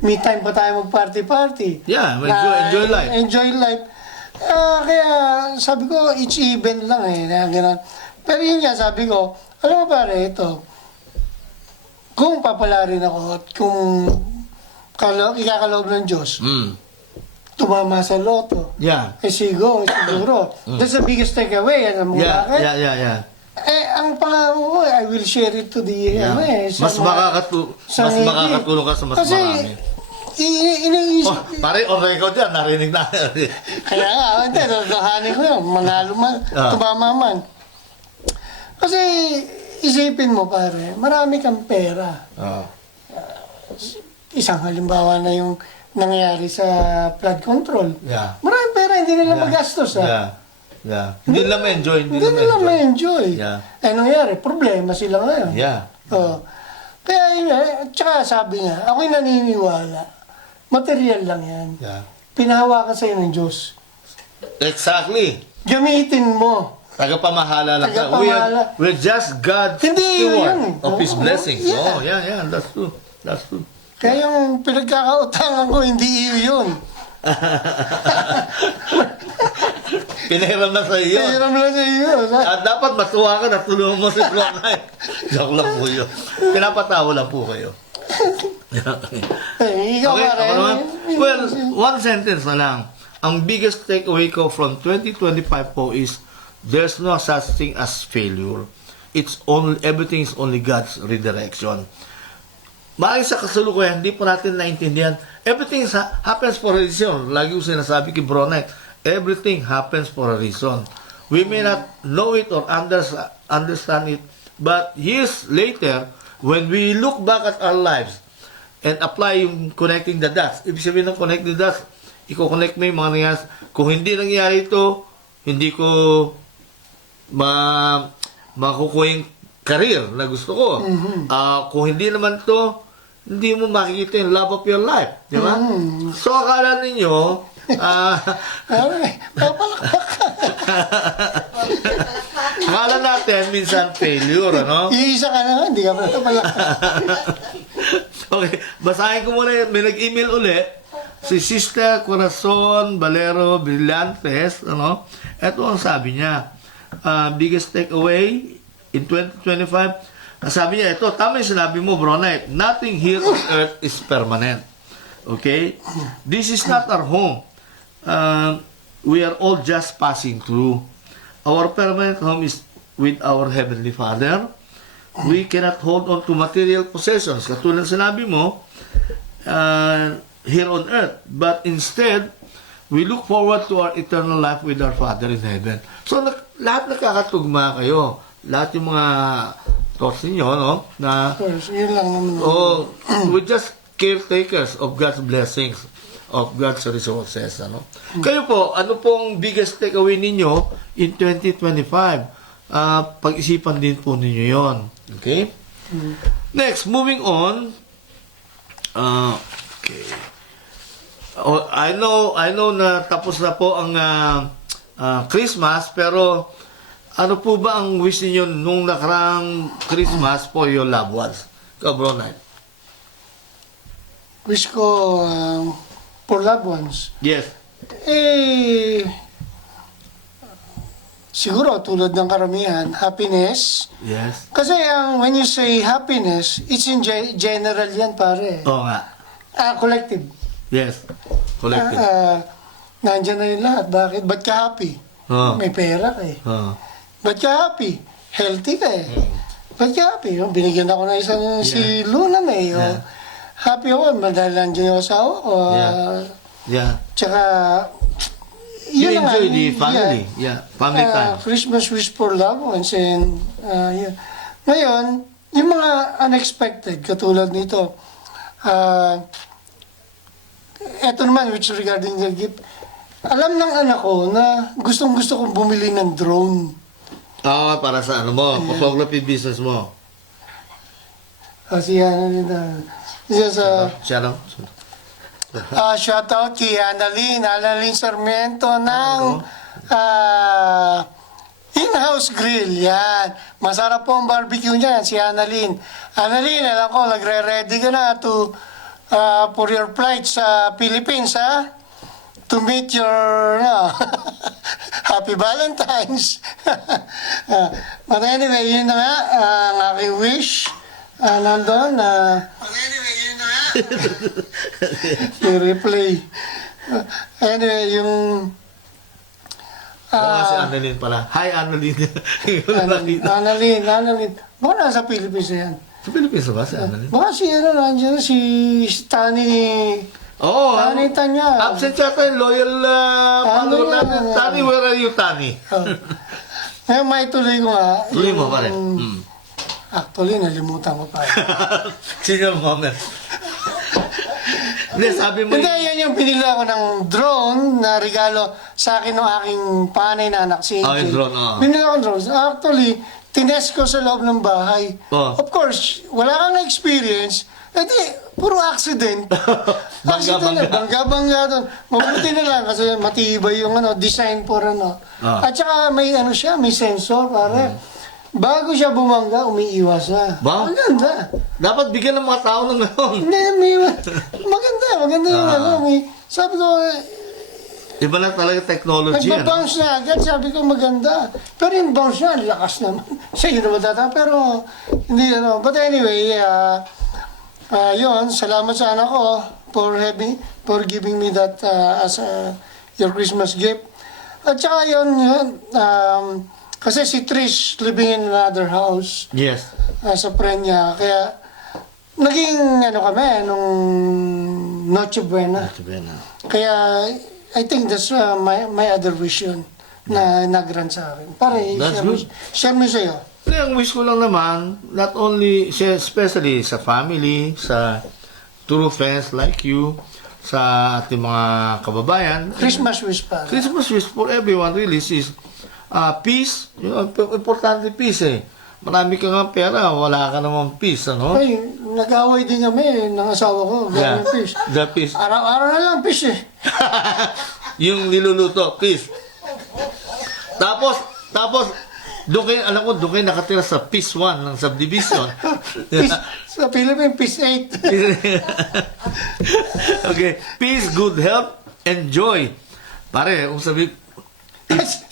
Me time pa tayo mag-party-party. Yeah, enjoy life. Enjoy life. Kaya sabi ko, each event lang ganun. Pero yun nga, sabi ko, alam mo pare, ito, kung papalarin ako at kung ikakaloob ng Diyos, tumama sa loto. Yeah. Siguro. That's the biggest takeaway. Alam mo bakit? Yeah. Ang pangako ko, I will share it to the, mas makakatulong ka sa mas kasi, marami. iniisip. Pare, on record yan, narinig na. Kaya nga, hindi, nagkahanin ko yun, manalo man, tumama man. Kasi, isipin mo pare, marami kang pera. Isang halimbawa na yung nangyayari sa flood control. Yeah. Maraming pera, hindi nila magastos. Yeah. Hindi nila ma-enjoy. Hindi nila ma-enjoy. Yeah. Nangyari, problema sila ngayon. Yeah. Kaya yun tsaka sabi nga, ako'y naniniwala, material lang yan. Yeah. Pinahawakan sa'yo ng Diyos. Exactly. Gamitin mo. Tagapamahala lang. Tagapamahala. We're just God's Hindi steward yun. of His blessings. Yeah. Yeah. That's true. Kaya yung pinagkakautangan ko, hindi iyo yun. Pinahiram na sa iyo. Hiram lang sa iyo. At dapat matuwa ka na tulungan mo si Brunei. Joke lang po yun. Pinapatawa lang po kayo. Ikaw Okay, pare. ako naman. Well, one sentence na lang. Ang biggest takeaway ko from 2025 po is there's no such thing as failure. It's only, everything is only God's redirection. Maaaring sa kasalukuyan, hindi pa natin naintindihan. Everything happens for a reason. Lagi ko sinasabi kay Bronek, everything happens for a reason. We may not know it or understand it, but years later, when we look back at our lives and apply yung connecting the dots, ibig sabihin ng connect the dots, i-connect mo yung mga nangyari. Kung hindi nangyari ito, hindi ko makukuha yung career na gusto ko. Kung hindi naman to, hindi mo makikita yung love of your life. Di ba? So, akala ninyo, akala natin minsan failure, ano? Iisa ka na, hindi ka pala. Okay, basahin ko muna yun. May nag-email uli. Si Sister Corazon Valero Brillantes, ano? Ito ang sabi niya. Biggest takeaway in 2025. Sabi niya, ito, tama yung sinabi mo, Bronite. Nothing here on earth is permanent. Okay? This is not our home. We are all just passing through. Our permanent home is with our Heavenly Father. We cannot hold on to material possessions. Katulad sinabi mo, here on earth. But instead, we look forward to our eternal life with our Father in heaven. So, lahat nakakatugma kayo. Lahat yung mga thoughts ninyo, no? Na, Of course, yun lang naman. we're just caretakers of God's blessings, of God's resources, ano? Kayo po, ano pong biggest takeaway ninyo in 2025? Pag-isipan din po ninyo yon. Okay? Next, moving on. Okay. I know na tapos na po ang Christmas, pero ano po ba ang wish niyo nung nakarang Christmas for your loved ones? Bro Knight. Wish ko for loved ones. Yes. Siguro tulad ng karamihan, happiness. Yes. Kasi when you say happiness, it's in general yan pare. Oo nga. Collective. Yes. Collective. Nandyan na yung lahat. Bakit? Ba't ka happy? May pera ka eh. Ba't ka happy? Healthy ka eh. Ba't ka happy? Binigyan ako ng isang si Luna May. Happy ako. Dahil nandiyan yung asawa ko. Yeah. Tsaka, You yun enjoy nga, the family. Yeah. Family time. Christmas wish for loved ones. And, yun. Ngayon, yung mga unexpected, katulad nito, eto naman, which regarding the gift, alam ng anak ko na gustong-gusto kong bumili ng drone. Para sa ano mo, photography business mo. Kasi yan, siya sa... Siya lang. Shout out kay Annalyn Sarmiento ng in-house grill. Yan. Masarap po ang barbecue niyan, si Annalyn. Annalyn, alam ko, nagre-ready ka na for your flight sa Philippines, ha? To meet your Happy Valentine's. But anyway, yun na nga, ang aking wish. Nandun, may replay. Anyway, yung... Si Annalyn pala. Hi, Annalyn. Annalyn. Baka nasa Philippines na yan. Sa Pilipinas ba si Annalyn? Baka nandiyan si Tani... Tani Tanya. Absent yata yung loyal follower natin. Tani, where are you, Tani? Ngayon, may tuloy ko nga. Tuloy mo pa rin. Actually, nalimutan ko pa. Senior moment. Hindi, sabi mo Hindi, yan yung pinili ako ng drone na regalo sa akin ng aking panay na anak, si AJ. Yung drone, Pinili ako ng drone. Actually, tinest ko sa loob ng bahay. Of course, wala kang experience. Puro accident. Bangga doon. Mabuti na lang kasi matibay yung design for At saka may may sensor pare. Bago siya bumangga, umiiwas na. Ba? Maganda. Dapat bigyan ng mga tao ng gano'n. Hindi, maganda yung sabi ko, Iba na talaga technology. Nagbabounce na agad, sabi ko maganda. Pero yung bounce niya, lakas naman. Siya yun naman data, pero hindi ano. But anyway, yun, salamat sa anak ko for giving me that as your Christmas gift. At saka yun, kasi si Trish living in another house Yes. sa friend niya. Kaya naging ano kami, nung Noche Buena. Kaya I think that's my other vision na nag-grant sa akin. Pare, That's good. share mo sa'yo. Kaya ang wish ko lang naman, not only, especially sa family, sa true friends like you, sa ating mga kababayan, Christmas wish pa. Christmas wish for everyone really is peace. Importante peace eh. Marami ka nga pera, wala ka naman peace, ano? Ay, nag-away din kami ng asawa ko. Yeah, Ganyan fish. the peace. Araw-araw na lang fish eh. Yung niluluto, peace. Tapos, doon kayo, alam ko, doon kayo nakatira sa Peace 1 ng subdivision. Fish, sa Philippines, fish 8. Okay, peace, good health, and joy. Pare, kung sabi,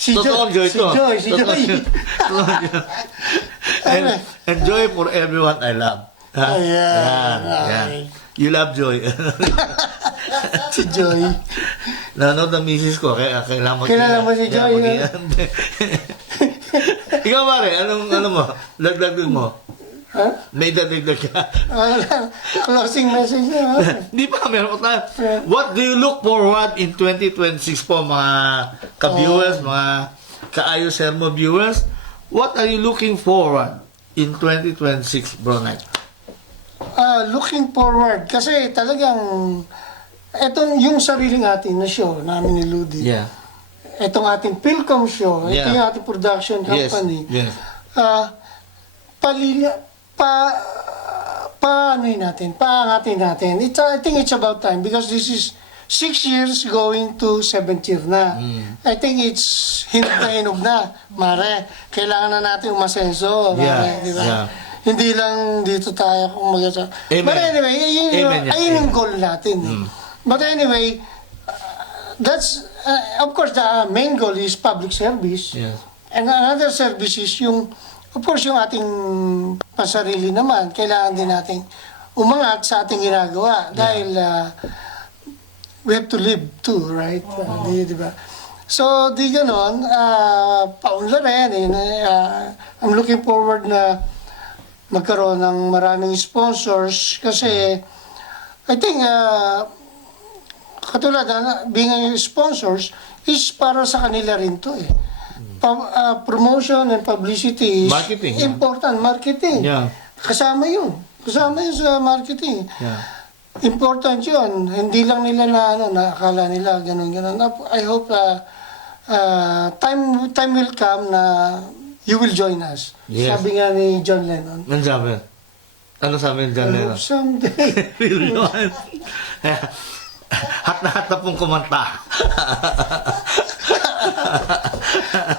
Si totoong joy Si to. Joy, si Totoong Joy. Totoong joy. And joy for everyone I love. Ha? Ayan. Yan. You love joy. Si Joy. Nanonood ng misis ko, kaya kailangan Kilala mo si Joy, Ikaw pare, ano mo? Lagdag mo. Ha? May dadagdag ka. Closing message na. Hindi pa, meron pa tayo. What do you look forward in 2026 po, mga ka-viewers, mga ka-Ayos Hermo viewers? What are you looking forward in 2026, Bro Knight? Looking forward. Kasi talagang, etong yung sariling atin na show namin ni Ludi. Yeah. Etong ating Philcom show, ito Yeah. yung ating production company. Yes. Paangatin natin. I think it's about time because this is 6 years going to 7th year na. I think it's hinog na, Mare. Kailangan na natin umasenso, Mare. Yeah, Di ba? yeah. Hindi lang dito tayo kung mag-asa. Amen. But anyway, Amen, yeah. ayun yung goal natin. But anyway, that's, of course, the main goal is public service. Yes. And another service is yung, of course, yung ating pasarili naman, kailangan din nating umangat sa ating ginagawa. Dahil we have to live too, right? Di ba? So, di ganon, paunla rin. I'm looking forward na magkaroon ng maraming sponsors kasi I think, katulad na being sponsors is para sa kanila rin to eh. Promotion and publicity is Marketing, yeah. important. Marketing. Yeah. Kasama yun. Kasama yun sa marketing. Yeah. Important yun. Hindi lang nila na akala nila ganun. I hope time will come na you will join us. Yes. Sabi nga ni John Lennon. Ano sabi? Ano sabi ni John I Lennon? hope someday. Really naman. Hat na pong kumanta.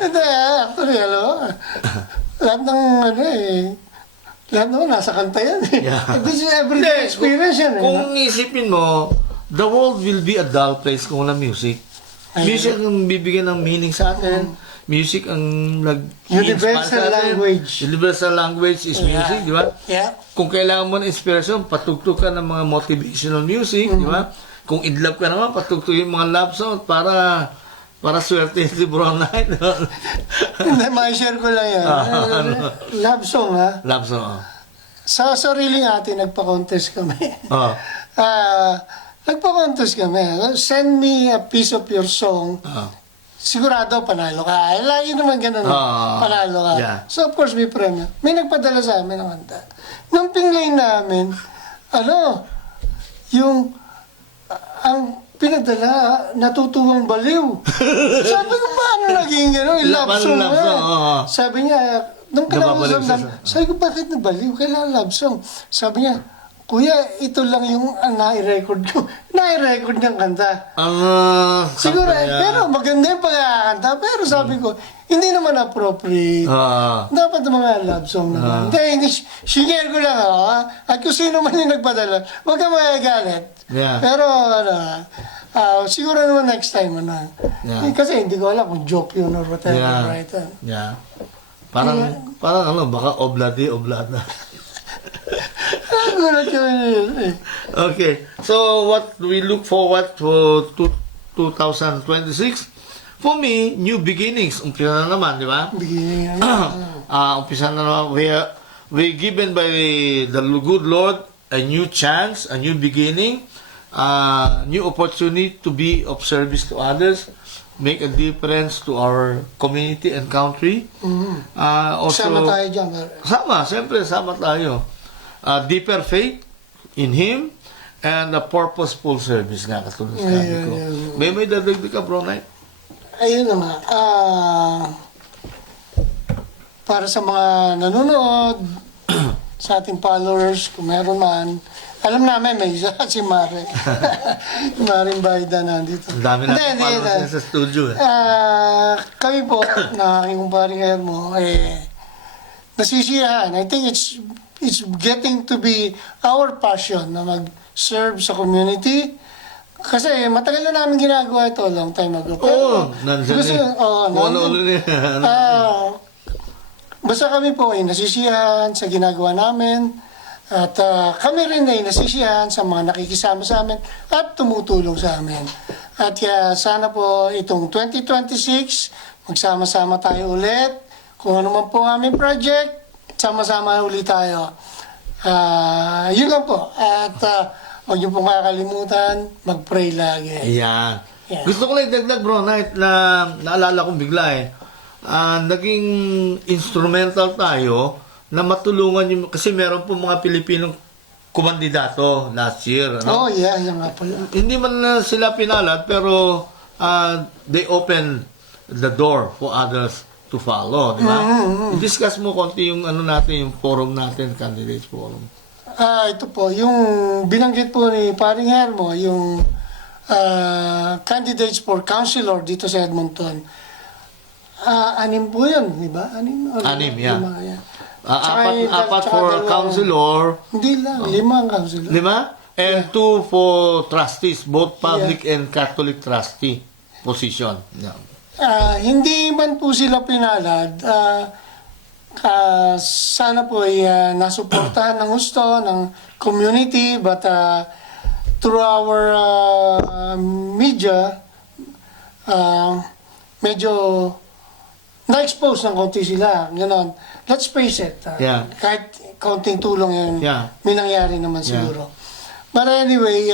Hindi, actually, lahat ng lahat naman nasa kanta yan eh. Yeah. This is everyday experience yan eh. Kung isipin mo, the world will be a dull place kung walang music. Music ang bibigyan ng meaning sa atin. Music ang Universal language. Universal language is music, di ba? Yeah. Kung kailangan mo ng inspiration, patugtog ka ng mga motivational music, di ba? Kung in love ka naman, patugtog yung mga love songs para swerte si Bro Knight. Hindi, ma-share ko lang yan. Love song ha. Love song. Sa sarili natin, nagpa-contest kami. Oh. Nagpa-contest kami. Send me a piece of your song. Sigurado, panalo ka. Lagi naman ganun. Panalo ka. Yeah. So, of course, may premium. May nagpadala sa amin ng kanta. Nung pinglay namin, ang pinadala, natutuwang baliw. Sabi ko, paano naging gano'n? Love song. Sabi niya, nung pinag-usap namin, sabi ko, bakit nabaliw? Kailangan love song. Sabi niya, Kuya, ito lang yung nai-record ko. Nai-record ng kanta. Siguro, pero maganda yung pagkakanta. Pero sabi ko, hindi naman appropriate. Dapat mga love song naman. Hindi, share ko lang ako. At kung sino man yung nagpadala, huwag ka magagalit. Yeah. Pero, Siguro naman next time, ano. Yeah. Kasi hindi ko alam kung joke yun or whatever, Yeah. right? Yeah. Parang ano, baka oblada. Gulat yun eh. Okay. So, what we look forward to 2026? For me, new beginnings. Umpisa na naman, di ba? Beginning, Umpisa na naman. We given by the good Lord a new chance, a new beginning, new opportunity to be of service to others, make a difference to our community and country. Also, Sama tayo dyan. siyempre, sama tayo. Deeper faith in Him and a purposeful service nga katulad sabi ko. May dadagdag ka, bro, Knight? Ayun naman. Para sa mga nanonood, sa ating followers, kung meron man, alam namin may isa si Mare. Maring Baida nandito. Ang dami natin followers sa studio. Kami po, na aking kumparing Hermo, nasisiyahan. I think it's getting to be our passion na mag-serve sa community. Kasi matagal na namin ginagawa ito, long time ago. Oo, nandiyan Basta kami po ay nasisiyahan sa ginagawa namin. At kami rin ay nasisiyahan sa mga nakikisama sa amin at tumutulong sa amin. At sana po itong 2026, magsama-sama tayo ulit. Kung ano man po aming project, sama-sama ulit tayo. Yun lang po. At huwag niyo pong kakalimutan, mag-pray lagi. Ayan. Yeah. Gusto ko lang idagdag, bro, Knight, na naalala kong bigla naging instrumental tayo na matulungan yung, kasi meron po mga Pilipinong kumandidato last year. Ano? Oh, yeah, yan nga po. Hindi man na sila pinalad, pero they open the door for others to follow, di ba? I-discuss mo konti yung ano natin, yung forum natin, candidates forum. Ito po, yung binanggit po ni Paring Hermo, yung candidates for councilor dito sa Edmonton. Anim po yun, di ba? Anim, yeah. Lima, yeah. Apat for councilor. Hindi lang, 5 ang councilor. 5? And 2 for trustees, both public and Catholic trustee position. Yeah. Hindi man po sila pinalad, sana po ay nasuportahan ng gusto ng community, but through our media, medyo na-expose ng konti sila. Ganon. Let's face it. Yeah. Kahit kaunting tulong yun, Yeah. may nangyari naman siguro. But anyway,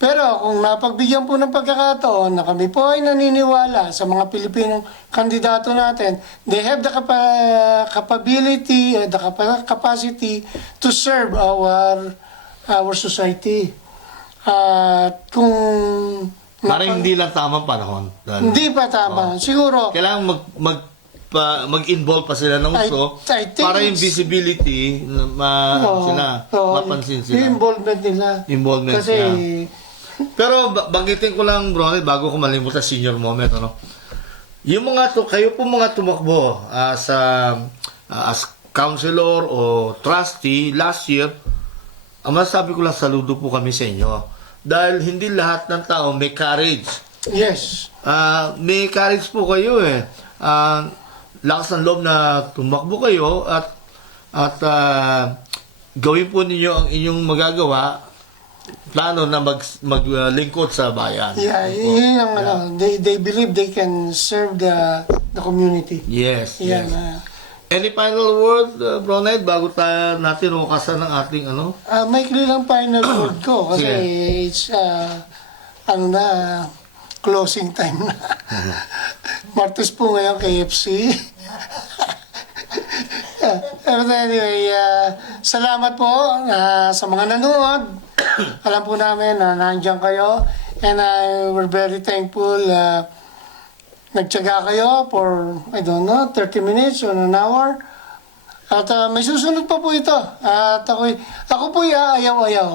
pero kung napagbigyan po ng pagkakataon na kami po ay naniniwala sa mga Pilipinong kandidato natin, they have the capability, the capacity to serve our society. Kung Parang hindi lang tamang panahon. hindi pa tama. Siguro, Kailangan mag-involve pa sila ng gusto I think para yung it's- visibility mapansin sila. yung involvement nila. Involvement, Kasi, Pero banggitin ko lang, bro, bago ko malimutan senior moment, ano? Yung kayo po mga tumakbo as counselor o trustee last year, ang masasabi ko lang, saludo po kami sa inyo. Dahil hindi lahat ng tao may courage. yes. May courage po kayo lakas ng loob na tumakbo kayo at gawin po ninyo ang inyong magagawa, plano na maglingkod sa bayan. Yeah, yun ang they believe they can serve the community. Yes, Yan. yes. Any final word, Bro Knight, bago natin hukasan ng ating Maikli lang final word ko kasi it's closing time na. Martes po ngayon KFC. But anyway, salamat po sa mga nanonood. Alam po namin na nandiyan kayo and we're very thankful. Nagtiyaga kayo for, 30 minutes or an hour. At may susunod pa po ito. At ako po ayaw-ayaw.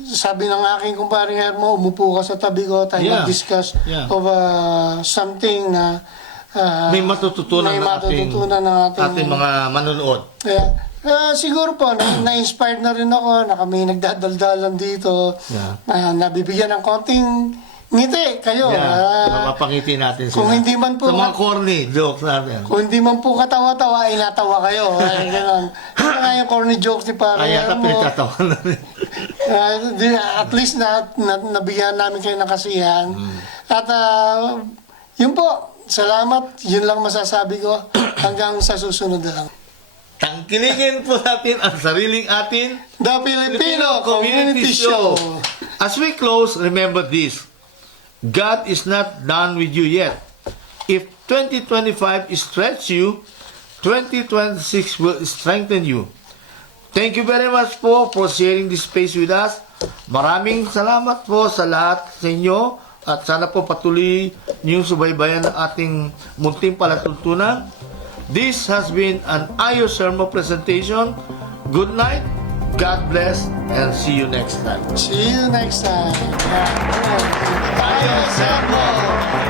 Sabi ng aking kumparing Hermo, umupo ka sa tabi ko, tayo mag-discuss of something na may matututunan may ng matututunan ng ating mga manonood. Kaya, siguro po, na-inspired na rin ako na kami nagdadaldalan dito. Yeah. Nabibigyan ng konting ngiti kayo. Yeah, mapangiti natin sila. Kung hindi man po, sa mga corny jokes natin. kung hindi man po katawa-tawa, ay natawa kayo. Ay, ganun. Ano nga yung corny jokes ni Pare Kaya ka Hermo. pinagtatawa na rin. At least nabigyan namin kayo ng kasiyahan. At yun po, salamat. Yun lang masasabi ko. Hanggang sa susunod na lang. Tangkilingin po natin ang sariling atin The Filipino Community Show. As we close, remember this. God is not done with you yet. If 2025 stretch you, 2026 will strengthen you. Thank you very much po for sharing this space with us. Maraming salamat po sa lahat sa inyo at sana po patuloy niyong subaybayan ang ating munting palatuntunan. This has been an Ayo Sermo presentation. Good night, God bless, and see you next time. See you next time. Tayo Sermo!